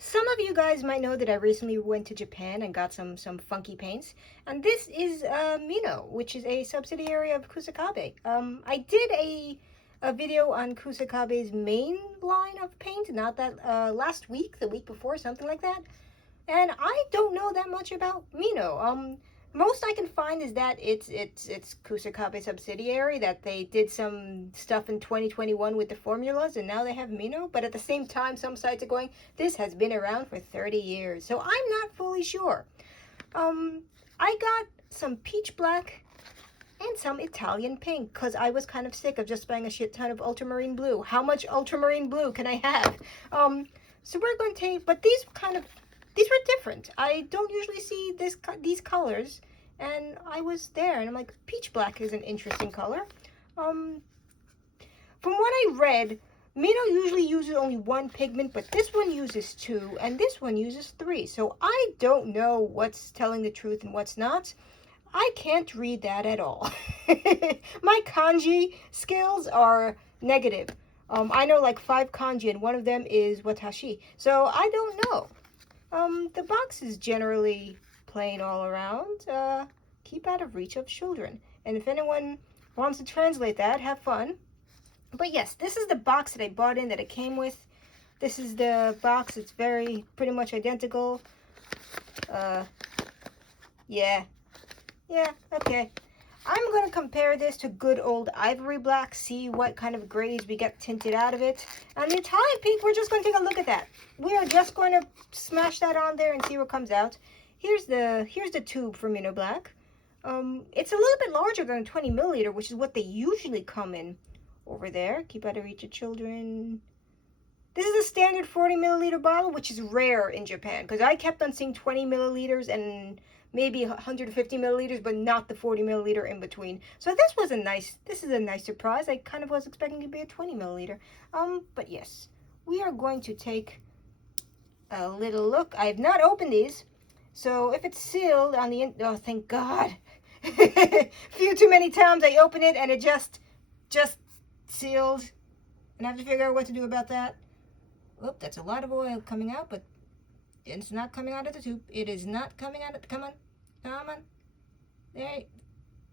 Some of you guys might know that I recently went to Japan and got some funky paints, and this is Mino, which is a subsidiary of Kusakabe. I did a video on Kusakabe's main line of paint, not that last week, the week before, something like that. And I don't know that much about Mino. Most I can find is that it's Kusakabe subsidiary, that they did some stuff in 2021 with the formulas and now they have Mino. But at the same time, some sites are going, this has been around for 30 years. So I'm not fully sure. I got some peach black and some Italian pink because I was kind of sick of just buying a shit ton of ultramarine blue. How much ultramarine blue can I have? So we're going to take, but these were different. I don't usually see these colors, and I was there, and I'm like, peach black is an interesting color. From what I read, Mino usually uses only one pigment, but this one uses two, and this one uses three. So I don't know what's telling the truth and what's not. I can't read that at all. My kanji skills are negative. I know like 5 kanji, and one of them is watashi. So I don't know. The box is generally plain all around. Keep out of reach of children. And if anyone wants to translate that, have fun. But yes, this is the box that I bought in, that it came with. This is the box. It's pretty much identical. Yeah, okay. I'm going to compare this to good old ivory black, see what kind of grays we get tinted out of it. And the Italian pink, we're just going to take a look at that. We are just going to smash that on there and see what comes out. Here's the tube for Mino Black. It's a little bit larger than a 20 milliliter, which is what they usually come in over there. Keep out of reach of children. This is a standard 40 milliliter bottle, which is rare in Japan, because I kept on seeing 20 milliliters and maybe 150 milliliters, but not the 40 milliliter in between. So this is a nice surprise. I kind of was expecting it to be a 20 milliliter. But yes, we are going to take a little look. I have not opened these, so if it's sealed on the oh, thank God. Few too many times I open it and it just sealed, and I have to figure out what to do about that. Oop, that's a lot of oil coming out, but it's not coming out of the tube. It is not coming out of the, come on. There.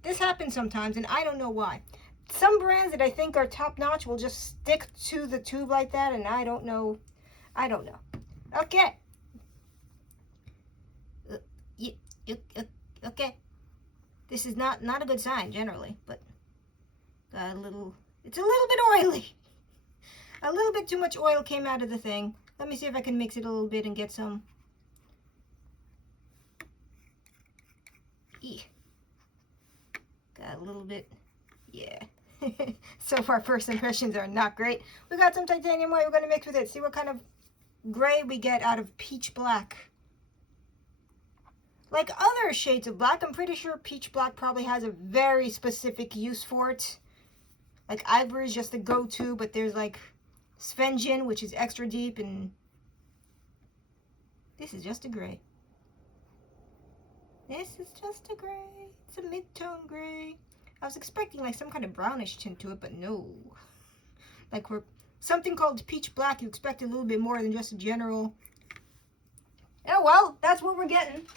This happens sometimes, and I don't know why. Some brands that I think are top notch will just stick to the tube like that, and I don't know. Okay. Okay. This is not a good sign generally, but it's a little bit oily. A little bit too much oil came out of the thing. Let me see if I can mix it a little bit and get some. Got a little bit, yeah. So far, first impressions are not great. We got some titanium white. We're going to mix with it. See what kind of gray we get out of peach black. Like other shades of black, I'm pretty sure peach black probably has a very specific use for it. Like ivory is just the go-to, but there's like Svenjin, which is extra deep, and this is just a gray. This is just a gray. It's a mid-tone gray. I was expecting like some kind of brownish tint to it, but no. Like something called peach black, you expect a little bit more than just a general. Oh well, that's what we're getting.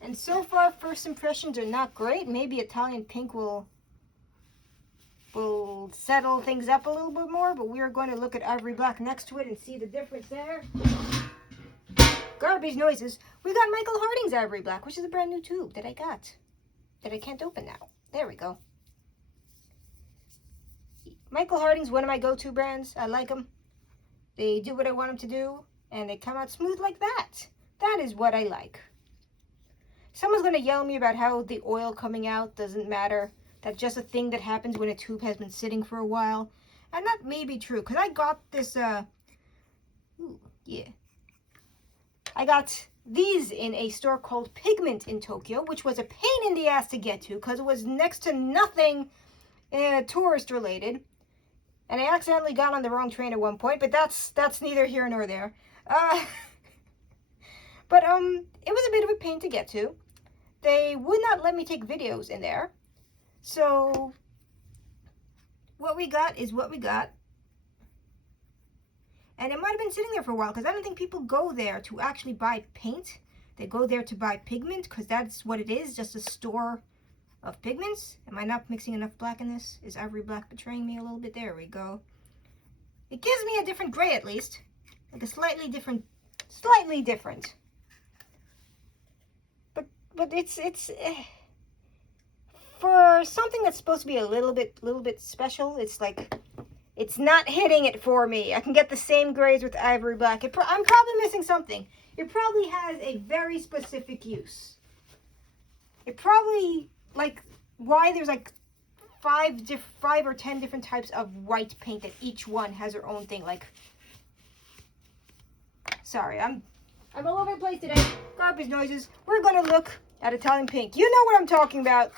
And so far, first impressions are not great. Maybe Italian pink will settle things up a little bit more, but we are going to look at ivory black next to it and see the difference there. Garbage noises. We got Michael Harding's ivory black, which is a brand new tube that I got, that I can't open now. There we go. Michael Harding's one of my go-to brands. I like them. They do what I want them to do, and they come out smooth like that. That is what I like. Someone's going to yell at me about how the oil coming out doesn't matter. That's just a thing that happens when a tube has been sitting for a while. And that may be true, because I got this, I got these in a store called Pigment in Tokyo, which was a pain in the ass to get to, because it was next to nothing tourist related. And I accidentally got on the wrong train at one point, but that's neither here nor there. But it was a bit of a pain to get to. They would not let me take videos in there. So what we got is what we got. And it might have been sitting there for a while, because I don't think people go there to actually buy paint. They go there to buy pigment, because that's what it is, just a store of pigments. Am I not mixing enough black in this? Is Ivory Black betraying me a little bit? There we go. It gives me a different gray, at least. Like a slightly different. But it's for something that's supposed to be a little bit special. It's like, it's not hitting it for me. I can get the same grays with Ivory Black. I'm probably missing something. It probably has a very specific use. It probably, like, why there's like 5 or 10 different types of white paint, that each one has their own thing. Like, sorry, I'm all over the place today. Garbage noises. We're gonna look at Italian pink. You know what I'm talking about.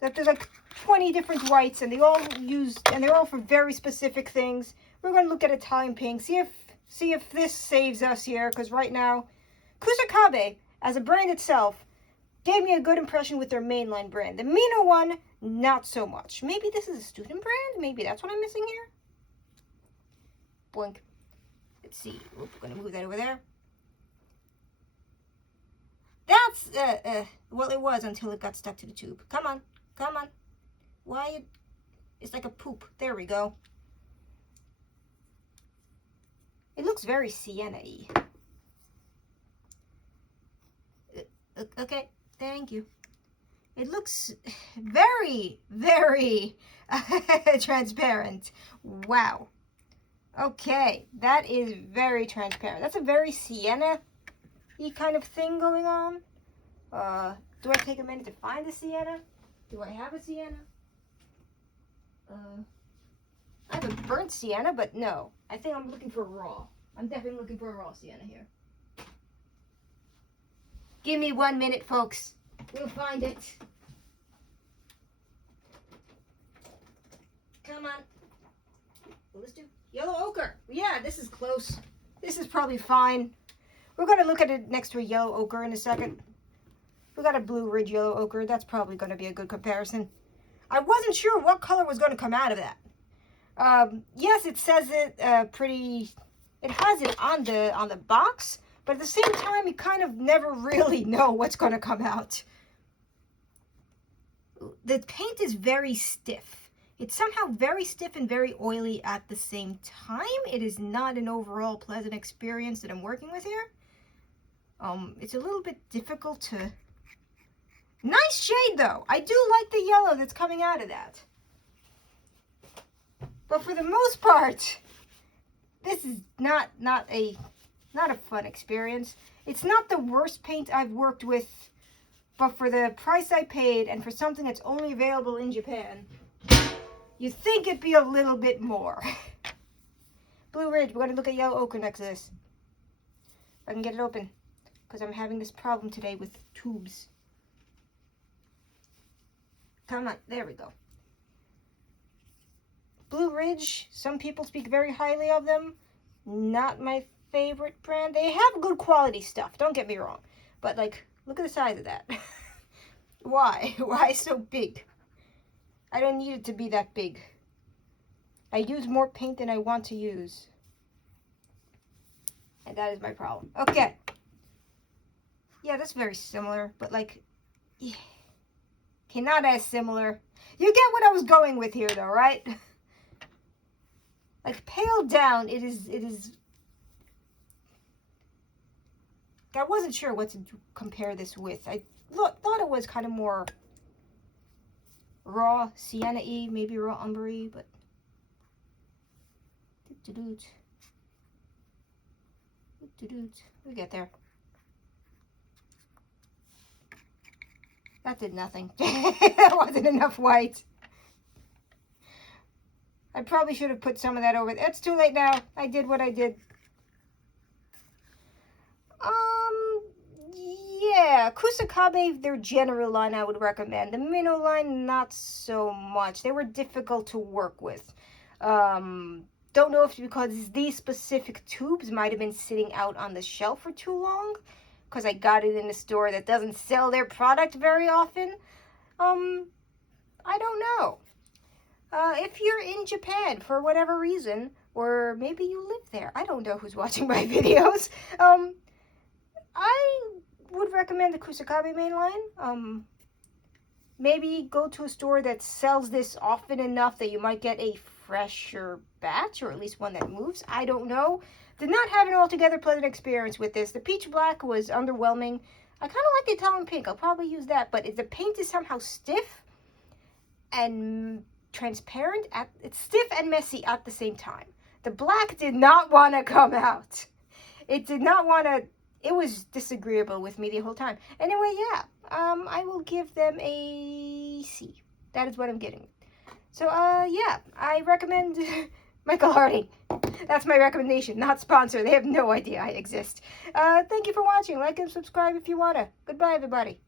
That there's like 20 different whites, and they're all for very specific things. We're gonna look at Italian pink. See if this saves us here, because right now, Kusakabe as a brand itself gave me a good impression with their mainline brand. The Mino one, not so much. Maybe this is a student brand? Maybe that's what I'm missing here? Blink. Let's see. Oop, we're gonna move that over there. That's, well, it was until it got stuck to the tube. Come on. Come on. Why? It's like a poop. There we go. It looks very sienna-y. Okay. Thank you. It looks very, very transparent. Wow. Okay, that is very transparent. That's a very sienna-y kind of thing going on. Do I take a minute to find the sienna? Do I have a sienna? I have a burnt sienna, but no. I think I'm looking for a raw. I'm definitely looking for a raw sienna here. Give me 1 minute, folks. We'll find it. Come on. Let's do yellow ochre. Yeah, this is close. This is probably fine. We're going to look at it next to a yellow ochre in a second. We got a Blue Ridge yellow ochre. That's probably going to be a good comparison. I wasn't sure what color was going to come out of that. Yes, it says it pretty. It has it on the box, but at the same time, you kind of never really know what's going to come out. The paint is very stiff. It's somehow very stiff and very oily at the same time. It is not an overall pleasant experience that I'm working with here. It's a little bit difficult to. Nice shade though. I do like the yellow that's coming out of that. But for the most part, this is not a fun experience. It's not the worst paint I've worked with, but for the price I paid and for something that's only available in Japan, you'd think it'd be a little bit more. Blue Ridge, we're going to look at yellow ochre next to this. If I can get it open, because I'm having this problem today with tubes. Come on, there we go. Blue Ridge, some people speak very highly of them. Not my favorite brand. They have good quality stuff, don't get me wrong. But like, look at the size of that. Why? Why so big? I don't need it to be that big. I use more paint than I want to use. And that is my problem. Okay. Yeah, that's very similar, but like, yeah. Okay, not as similar. You get what I was going with here though, right? Like, pale down, it is. I wasn't sure what to compare this with. I thought it was kind of more raw sienna-y, maybe raw umber-y, but we get there. That did nothing. That wasn't enough white. I probably should have put some of that over there. It's too late now. I did what I did. Yeah, Kusakabe, their general line I would recommend. The Mino line, not so much. They were difficult to work with. Don't know if it's because these specific tubes might have been sitting out on the shelf for too long, because I got it in a store that doesn't sell their product very often. I don't know. If you're in Japan for whatever reason, Or maybe you live there. I don't know who's watching my videos. I would recommend the Kusakabe mainline. Maybe go to a store that sells this often enough that you might get a fresher batch, or at least one that moves. I don't know. Did not have an altogether pleasant experience with this. The peach black was underwhelming. I kind of like the Italian pink. I'll probably use that, but if the paint is somehow stiff and transparent, it's stiff and messy at the same time. The black did not want to come out. It did not want to. It was disagreeable with me the whole time. Anyway, yeah, I will give them a C. That is what I'm getting. So, yeah, I recommend Michael Harding. That's my recommendation, not sponsor. They have no idea I exist. Thank you for watching. Like and subscribe if you wanna. Goodbye, everybody.